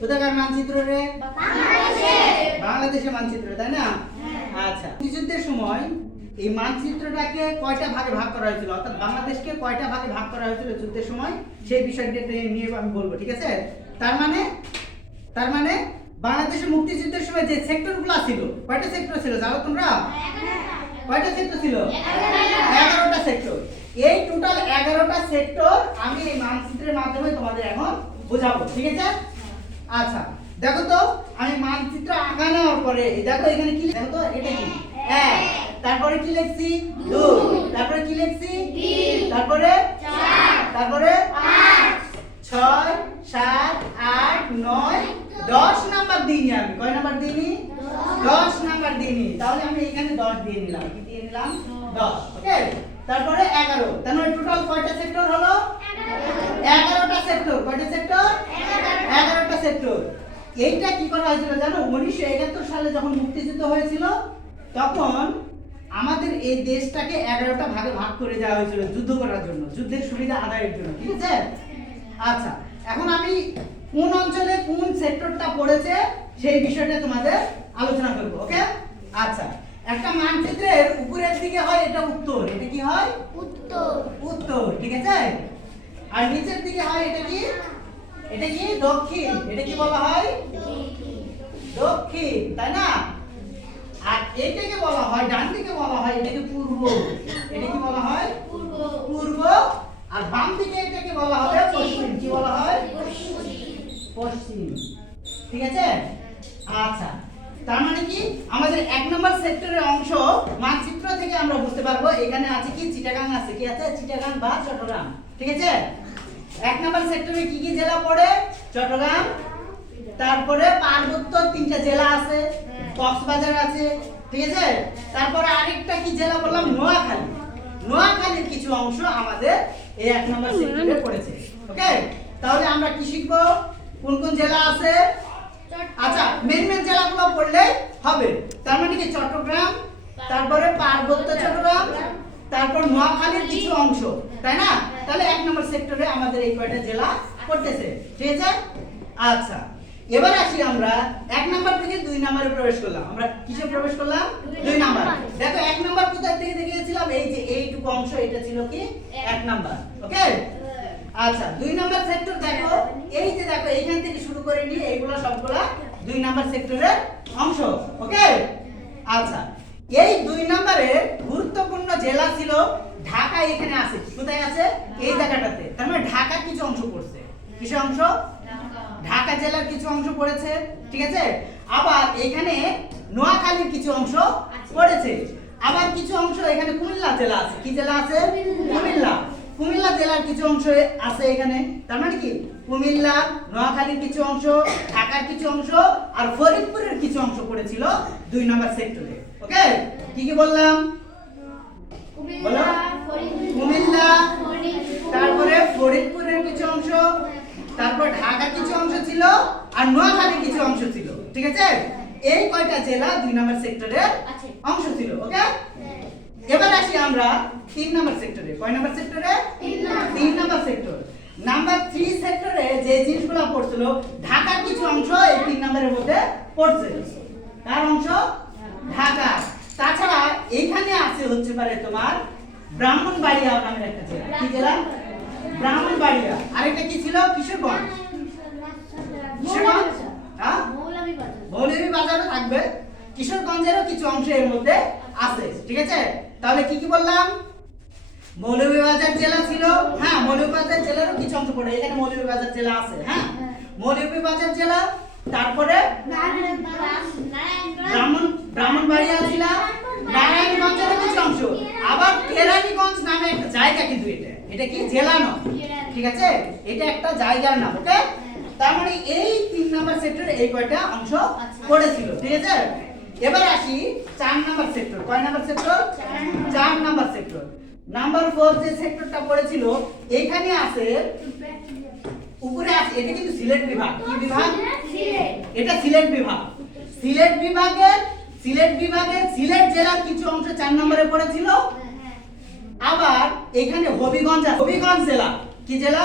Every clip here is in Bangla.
কোথাকার মানচিত্র রে? বাংলাদেশের মানচিত্র, তাই না? আচ্ছা, মুক্তিযুদ্ধের সময় এই মানচিত্রটাকে কয়টা ভাগে ভাগ করা হয়েছিল, অর্থাৎ বাংলাদেশকে কয়টা ভাগে ভাগ করা হয়েছিল যুদ্ধের সময়, সেই বিষয়টা নিয়ে আমি বলবো, ঠিক আছে? তার মানে বাংলাদেশের মুক্তিযুদ্ধের সময় যে সেক্টরগুলো ছিল, কয়টা সেক্টর ছিল জানো তোমরা? কয়টা সেক্টর ছিল? 11টা সেক্টর। এই টোটাল 11টা সেক্টর আমি এই মানচিত্রের মাধ্যমে তোমাদের এখন বোঝাবো, ঠিক আছে? আচ্ছা, দেখো তো আমি মানচিত্র আঁকা নেওয়ার পরে দেখো এখানে কি, দেখো তো এটা কি 1, তারপরে কি লিখছি 2, তারপরে কি লিখছি 3, তারপরে 4, তারপরে 5, 6, 7, 8, 9, 10 নাম্বার দিইনি আমি। কয় নাম্বার দিইনি? 10 নাম্বার দিইনি। তাহলে আমি এখানে 10 দিয়ে নিলাম। কি দিয়ে নিলাম? 10। ওকে, তারপরে 11। তার মানে টোটাল কয়টা সেক্টর হলো? 11টা সেক্টর। কয়টা সেক্টর? 11টা সেক্টর। এইটা কি করা হয়েছিল জানো? 1971 সালে যখন মুক্তিযুদ্ধ হয়েছিল তখন আমাদের এই দেশটাকে 11টা ভাগে ভাগ করে দেওয়া হয়েছিল যুদ্ধ করার জন্য, যুদ্ধের সুবিধা আদায়ের জন্য, ঠিক আছে? আচ্ছা, এখন আমি কোন অঞ্চলে কোন সেক্টরটা পড়েছে সেই বিষয়টা তোমাদের আলোচনা করব। ওকে, আচ্ছা, একটা মানচিত্রের উপরের দিকে হয় এটা উত্তর, এটা কি হয়? উত্তর, ঠিক আছে? আর নিচের দিকে হয় এটা কি? এটা কি? দক্ষিণ। এটা কি বলা হয়? দক্ষিণ, তাই না? আর এটাকে বলা হয়, ডান দিকে বলা হয় এটাকে পূর্ব। এটা কি বলা হয়? পূর্ব। আর বাম দিকে এটাকে বলা হবে পশ্চিম। কি বলা হয়? পশ্চিম, ঠিক আছে? আচ্ছা, তার মানে কি আমাদের 1 নম্বর সেক্টরের অংশ মানচিত্র থেকে আমরা বুঝতে পারবো এখানে আছে কি? চিটাগাং আছে। কি আছে? চিটাগাং বা চট্টগ্রাম, ঠিক আছে? 1 নম্বর সেক্টরে কি কি জেলা পড়ে? চট্টগ্রাম, তারপরে পার্বত্য 3টা জেলা আছে, কক্সবাজার আছে, ঠিক আছে? তারপরে আরেকটা কি জেলা বললাম? নোয়াখালী। নোয়াখালীর কিছু অংশ আমাদের এই 1 নম্বর সেক্টরে পড়েছে। ওকে, তাহলে আমরা কি শিখব? কোন কোন জেলা আছে? আচ্ছা, মেন জেলাগুলো পড়লে হবে। তার মানে কি চট্টগ্রাম, তারপরে পার্বত্য চট্টগ্রাম, তারপর নোয়াখালীর কিছু অংশ, তাই না? তাহলে 1 নম্বর সেক্টরে আমাদের এই কয়টা জেলা পড়তেছে, ঠিক আছে? আচ্ছা, এবার আসি আমরা 1 নাম্বার থেকে 2 নম্বরে প্রবেশ করলাম। আমরা কিসে প্রবেশ করলাম? 2 নাম্বার। দেখো 1 নাম্বার কোথা থেকে দেখিয়েছিলাম? এই যে এইটুকু অংশ, এটা ছিল কি 1 নাম্বার। ওকে, আচ্ছা, 2 নাম্বার সেক্টর দেখো, এই যে দেখো এইখান থেকে শুরু করে নিয়ে এইগুলো সবগুলা 2 নাম্বার সেক্টরের অংশ। ওকে, আচ্ছা, এই 2 নম্বরের গুরুত্বপূর্ণ জেলা ছিল ঢাকা। এখানে আছে, কোথায় আছে? এই জায়গাটাতে। তার মানে ঢাকার কিছু অংশ পড়ছে। কিসের অংশ? ঢাকা জেলার কিছু অংশ পড়েছে, ঠিক আছে? আবার এখানে নোয়াখালীর কিছু অংশ পড়েছে। আবার কিছু অংশ এখানে কুমিল্লা জেলা আছে। কি জেলা আছে? কুমিল্লা জেলার কিছু অংশ আছে এখানে। তার মানে কি কুমিল্লা, নোয়াখালীর কিছু অংশ, ঢাকার কিছু অংশ আর ফরিদপুরের কিছু অংশ পড়েছিল 2 নম্বর সেক্টরে। ওকে, কি কি বললাম? বলো। কুমিল্লা, তারপরে ফরিদপুরের কিছু অংশ, তারপর ঢাকার কিছু অংশ ছিল আর নোয়াখালীর কিছু অংশ ছিল, ঠিক আছে? এই কয়টা জেলা 2 নম্বর সেক্টরের অংশ ছিল। ওকে, এবার আসি আমরা 3 নম্বর সেক্টরে। কয় নম্বর সেক্টরে? 3 নম্বর সেক্টর। নাম্বার 3 সেক্টরে যে জিনিসগুলো পড়ছিল, ঢাকার কিছু অংশ এই 3 নম্বরের মধ্যে পড়ছে। কার অংশ? ঢাকা। তাছাড়া এইখানে আছে হচ্ছে পারে তোমার ব্রাহ্মণবাড়িয়া নামের একটা জেলা। কি জেলা? ব্রাহ্মণবাড়িয়া। আরেকটা কি ছিল? কিশোরগঞ্জ। কিশোরগঞ্জ, হ্যাঁ, মৌলভীবাজারও থাকবে। কিশোরগঞ্জেরও কিছু অংশ এর মধ্যে আছে, ঠিক আছে? তাহলে কি কি বললাম? মৌলভীবাজার জেলা ছিল, হ্যাঁ, মৌলভীবাজার জেলারও কিছু অংশ পড়ে। এখানে মৌলভীবাজার জেলা আছে, হ্যাঁ, মৌলভীবাজার জেলা। তারপরে ব্রাহ্মণবাড়িয়া জেলা, নারায়ণগঞ্জের কিছু অংশ। আবার কেরানীগঞ্জ নামে একটা জায়গা, কিন্তু এটা কি জেলা নয়, ঠিক আছে? এটা একটা জায়গার নাম। ওকে, তার মানে এই 3 নাম্বার সেক্টরে এই কয়টা অংশ পড়েছিল, ঠিক আছে? এবার আসি 4 নাম্বার সেক্টর। কয় number sector? 4 number sector. Number 4 যে সেক্টরটা পড়েছিল এখানে আছে, উপরে আছে, এটা কিন্তু সিলেট বিভাগ। কি বিভাগ? এটা সিলেট বিভাগ। সিলেট বিভাগের সিলেট জেলার কিছু অংশ 4 নম্বরে পড়েছিল। আবার এখানে হবিগঞ্জ জেলা, কি জেলা?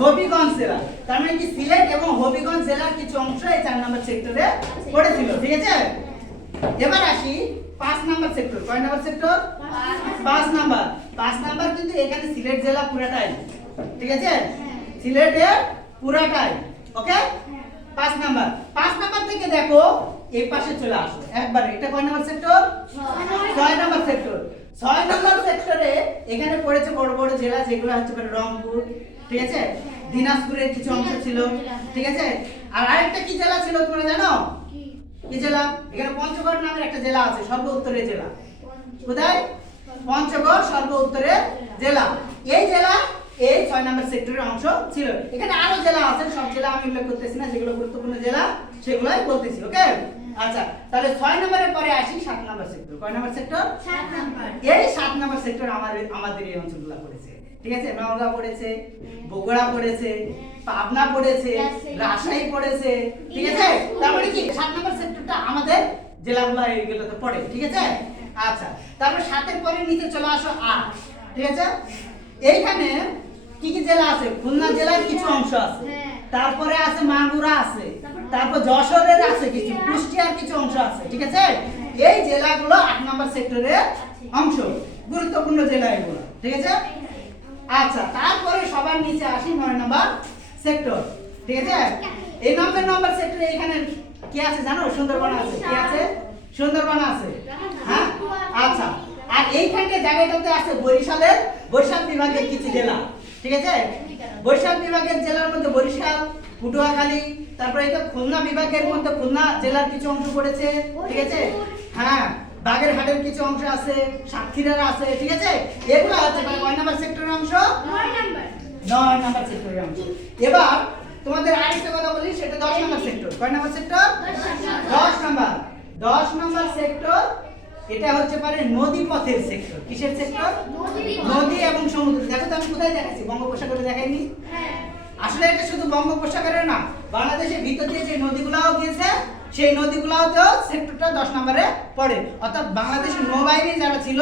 হবিগঞ্জ জেলা। তার মানে কি সিলেট এবং হবিগঞ্জ জেলার কিছু অংশ এই 4 নম্বর সেক্টরে পড়েছিল, ঠিক আছে? এবার আসি 5 নম্বর সেক্টর। কয় নম্বর সেক্টর? 5 নম্বর। 5 নম্বর কিন্তু এখানে সিলেট জেলা পুরাটাই, ঠিক আছে? সিলেটের পুরাটাই, ওকে? 5 নম্বর। 5 নম্বর থেকে দেখো এই পাশে চলে আসো একবার। এটা কয় নম্বর সেক্টর? 6 নম্বর সেক্টর। 6 নম্বর সেক্টরে এখানে পড়েছে বড় বড় জেলা, যেগুলো হচ্ছে রংপুর, ঠিক আছে? দিনাজপুরের কিছু অংশ ছিল, ঠিক আছে? আর আরেকটা কি জেলা ছিল তোমরা জানো? কি জেলা? এখানে পঞ্চগড় নামের একটা জেলা আছে, সর্ব উত্তরের জেলা। কোথায়? পঞ্চগড় সর্ব উত্তরের জেলা। এই জেলা এই 6 নম্বর সেক্টরের অংশ ছিল। এখানে আরো জেলা আছে, সব জেলা আমি উল্লেখ করতেছি না, যেগুলো গুরুত্বপূর্ণ জেলা সেগুলাই বলতেছি, ওকে? আচ্ছা, তাহলে 6 নম্বরের পরে আসি 7 নম্বর সেক্টর। কয় নম্বর সেক্টর? 7 নম্বর। এই 7 নম্বর সেক্টর আমাদের এই অঞ্চলগুলো পড়েছে, ঠিক আছে? নওগাঁ পড়েছে, বগুড়া পড়েছে, পাবনা পড়েছে, রাজশাহী পড়েছে, ঠিক আছে? তারপরে কি 7 নম্বর সেক্টরটা আমাদের জেলাগুলো এইগুলোতে পড়ে, ঠিক আছে? আচ্ছা, তারপর 7 এর পরে নিচে চলে আসো 8, ঠিক আছে? এইখানে কি কি জেলা আছে? খুলনা জেলার কিছু অংশ আছে, তারপরে আছে মাগুরা আছে, তারপর যশোরের আছে কিছু, কুষ্টিয়ার কিছু অংশ আছে, ঠিক আছে? এই জেলাগুলো 8 নম্বর সেক্টরের অংশ, গুরুত্বপূর্ণ জেলা এগুলো, ঠিক আছে? আচ্ছা, তারপরে সবার নিচে আসি 9 নম্বর সেক্টর, ঠিক আছে? এই নম্বর সেক্টরে এখানে কি আছে জানো? সুন্দরবন আছে। কি আছে? সুন্দরবন আছে, হ্যাঁ? আচ্ছা, আর এইখানে জায়গাটাতে আছে বরিশাল বিভাগের কিছু জেলা, ঠিক আছে? বরিশাল বিভাগের জেলার মধ্যে বরিশাল, পটুয়াখালী, তারপরে এটা খুলনা বিভাগের মধ্যে খুলনা জেলার কিছু অংশ পড়েছে, ঠিক আছে? হ্যাঁ, বাগেরহাটের কিছু অংশ আছে, সাতক্ষীরার আছে, ঠিক আছে? এগুলো হচ্ছে কয় নম্বর সেক্টরের অংশ? 9 নম্বর। 9 নম্বর সেক্টরের অংশ। এবার তোমাদের আরেকটা কথা বলি, সেটা 10 নম্বর সেক্টর। কয় নম্বর সেক্টর? 10 নম্বর। 10 নম্বর সেক্টর এটা হচ্ছে পারে নদী পথের সেক্টর। কিসের সেক্টর? নদী এবং সমুদ্র। দেখো তো আমি কোথায় দেখাচ্ছি, বঙ্গোপসাগরে দেখাইনি? হ্যাঁ। আসলে এটা শুধু বঙ্গোপসাগরে না, বাংলাদেশের ভিতর দিয়ে যে নদীগুলাও গিয়েছে সেই নদীগুলাতেও সেক্টরটা 10 নম্বরে পড়ে। অর্থাৎ বাংলাদেশের নৌবাহিনী যারা ছিল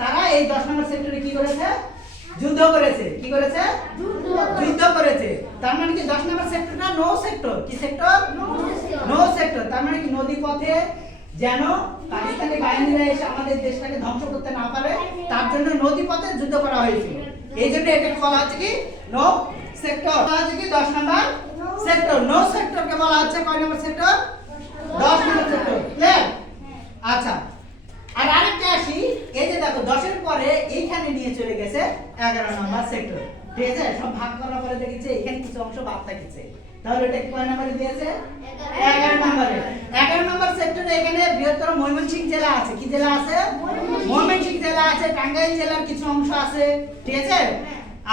তারা এই 10 নম্বর সেক্টরে কি করেছে? যুদ্ধ করেছে। কি করেছে? যুদ্ধ করেছে। তার মানে কি 10 নম্বর সেক্টরটা নৌ সেক্টর। কি সেক্টর? নৌ সেক্টর। তার মানে কি নদী পথে যেন পাকিস্তানি বাহিনীরা এসে আমাদের দেশটাকে ধ্বংস করতে না পারে, তার জন্য নদী পথে যুদ্ধ করা হয়েছিল। এই জন্য এটাকে বলা হচ্ছে কি নৌ সেক্টর। বলা হচ্ছে কি 10 নম্বর সেক্টর। নৌ সেক্টরকে বলা হচ্ছে কয় নম্বর সেক্টর? 10 নম্বর সেক্টর। ক্লিয়ার? আচ্ছা, আর আরেকটা আসি, এই যে দেখো 10 এর পরে এইখানে নিয়ে চলে গেছে 11 নম্বর সেক্টর, ঠিক আছে? সব ভাগ করার পরে দেখেছে এখানে কিছু অংশ বাদ থাকছে, তাহলে এটা কয় নম্বরে দিয়েছে? 11 নম্বরে। 11 নম্বর সেক্টরে এখানে বৃহত্তর ময়মনসিংহ জেলা আছে। কি জেলা আছে? ময়মনসিংহ জেলা আছে, টাঙ্গাইল জেলার কিছু অংশ আছে, ঠিক আছে?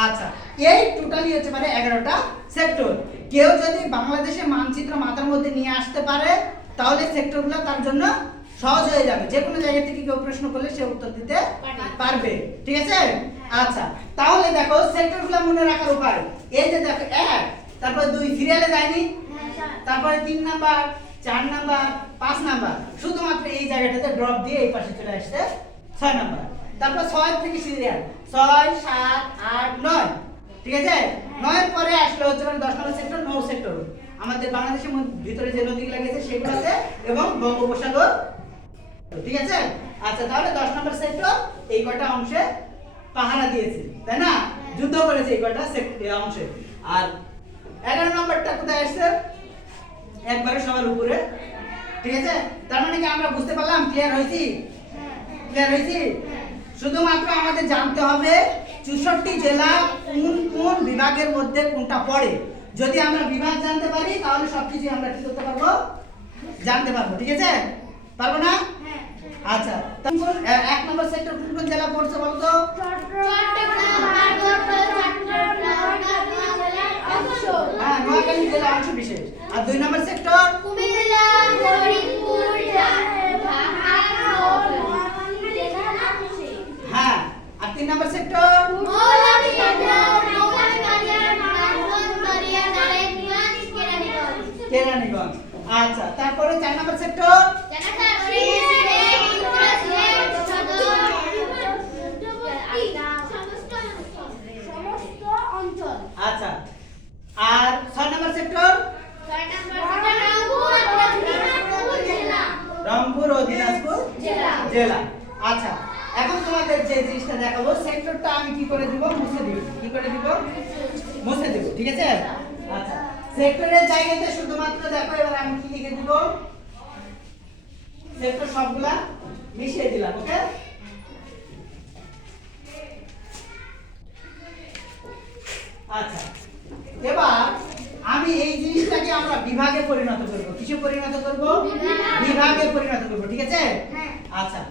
আচ্ছা, এই টোটালি হচ্ছে মানে 11টা সেক্টর। কেউ যদি বাংলাদেশের মানচিত্র মাথার মধ্যে নিয়ে আসতে পারে তাহলে সেক্টরগুলো তার জন্য সহজ হয়ে যাবে। যে কোনো জায়গা থেকে কেউ প্রশ্ন করলে সে উত্তর দিতে পারবে, ঠিক আছে? আচ্ছা, তাহলে দেখো সেক্টরগুলো মনে রাখার উপায়। এই যে দেখো 1, তারপর 2 সিরিয়ালে যায়নি, তারপরে 3 নাম্বার, 4 নাম্বার, 5 নাম্বার, শুধুমাত্র এই জায়গাটাতে ড্রপ দিয়ে এই পাশে চলে আসছে 6 নাম্বার। তারপর 6 থেকে সিরিয়াল 6, 7, 8, 9, ঠিক আছে? 9 এর পরে আসলে হচ্ছে মানে 10 নম্বর সেক্টর নৌ সেক্টর। আমাদের বাংলাদেশের ভিতরে যে নদীগুলো গেছে সেগুলোতে এবং বঙ্গোপসাগর, ঠিক আছে? আচ্ছা, তাহলে 10 নম্বর সেক্টর এই কয়টা অংশে পাহারা দিয়েছে, তাই না? যুদ্ধ করেছে এই কয়টা অংশে। আর 11 নম্বরটা কোথায় আসছে? একবারে সবার উপরে, ঠিক আছে? তার মানে কি আমরা বুঝতে পারলাম? ক্লিয়ার হয়েছি? ক্লিয়ার হয়েছি? শুধুমাত্র আমাদের জানতে হবে 64 জেলা কোন কোন বিভাগের মধ্যে কোনটা পড়ে। যদি আমরা বিভাগ জানতে পারি তাহলে সবকিছু আমরা কি করতে পারবো? জানতে পারবো, ঠিক আছে? পারবো না? আচ্ছা, তারপর 1 নম্বর সেক্টর কোন কোন জেলা পড়ছে বলো তো? হ্যাঁ, নোয়াখালী জেলা অংশ বিশেষ। আর 2 নম্বর সেক্টর? কুমিল্লা, ফরিদপুর, হ্যাঁ, আর 3 নম্বর সেক্টর? কেরানীগঞ্জ। আচ্ছা, তারপরে 4 নম্বর সেক্টর? আর 6 নম্বর সেক্টর 6 নাম্বার রংপুর জেলা রংপুর ও দিনাজপুর জেলা। আচ্ছা, এখন তোমাদের যে জিনিসটা দেখাবো সেক্টরটা আমি কি করে দিব, মুছে দিব। কি করে দিব? মুছে দিব, ঠিক আছে? আচ্ছা, সেক্টরের জায়গাতে শুধুমাত্র দেখো এবার আমি কি লিখে দিব, সেক্টর সবগুলা মিশিয়ে দিলাম। ওকে, আচ্ছা, এবার আমি এই জিনিসটাকে আমরা বিভাগে পরিণত করব। কিসে পরিণত করব? বিভাগে পরিণত করব, ঠিক আছে? হ্যাঁ। আচ্ছা,